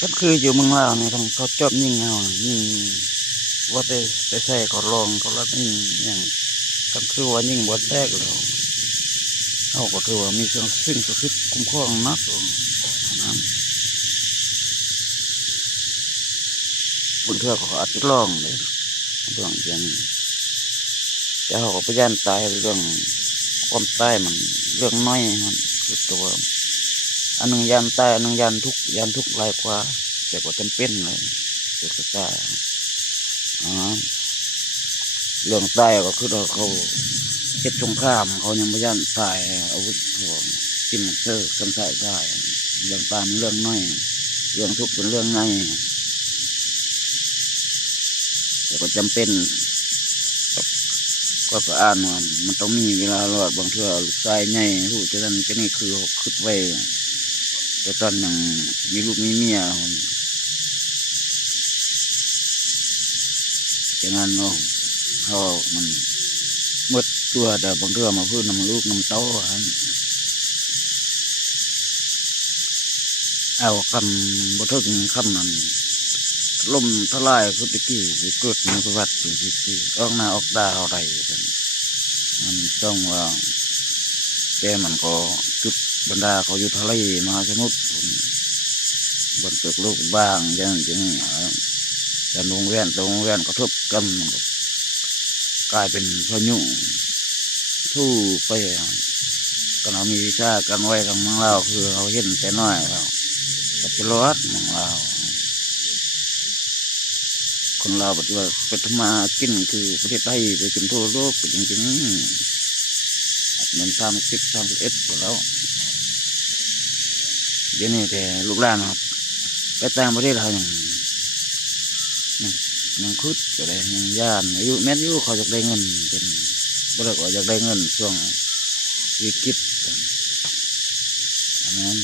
ก็คืออยู่เมืองลาวเนี่ยต้องเขาชอบยิงเอายิงว่าไปใส่เขาลองเขาแล้วยิงอย่างก็คือว่ายิงบดแตกแล้วเขาก็ถือว่ามีสิ่งศักดิ์สิทธิ์คุ้มครองนักนะบนเทือกเขาอาจจะลองเลยเรื่องอย่างนี้แต่เขาก็พยานตายเรื่องความตายมันเรื่องน้อยมันคือตัวอันหนึ่งยันตายอันหนึ่งยันทุกหลายกว่าแต่ก็จำเป็นเลยสุดท้ายเรื่องตายก็คือเขาเจ็บสงครามเขายังไม่ยันตายอาวุธของจิ้มเซอร์กันใส่ได้เรื่องตายมันเรื่องน้อยเรื่องทุกข์เป็นเรื่องง่ายแต่ก็จำเป็นก็อ่านว่ามันต้องมีเวลารอดบางเทื่อลูกชายใหญ่หูจะนั่นจะนี่คือคิดไว้แต่ตอนยังมีลูกมีเมียอย่างนั้นเนาะเขามันหมดตัวแต่บางเทื่อมาพูดน้ำลูกน้ำเต้าเอาคำบทถึงคำนั้นล่มทลายพุทธกี้เกิดในประวัติพุทธกี้ออกหน้าออกตาอะไรกันมันต้องว่าแต่มันก็จุดบรรดาเขาอยู่ทะเลมหาสมุทรบนตึกลูกบางอย่างนี้แต่โรงเรียนกระทบกันกลายเป็นพายุทู่ไปกันเรามีวิชากันไว้ของเราคือเราเห็นแต่น้อยเราปฏิวัติของเราคนเราปฏิวัติไปทำมากินคือประเทศไทยไปกินทั่วโลกจริงๆอาจจะเป็น30 31กว่าแล้วเดี๋ยวนี้แต่ลูกหลานครับไปต่างประเทศเขายังคุดอะไรยังย่านอายุแม้อายุเขาจะได้เงินเป็นบ่ได้ก็อยากได้เงินช่วงวิกฤตอันนั้น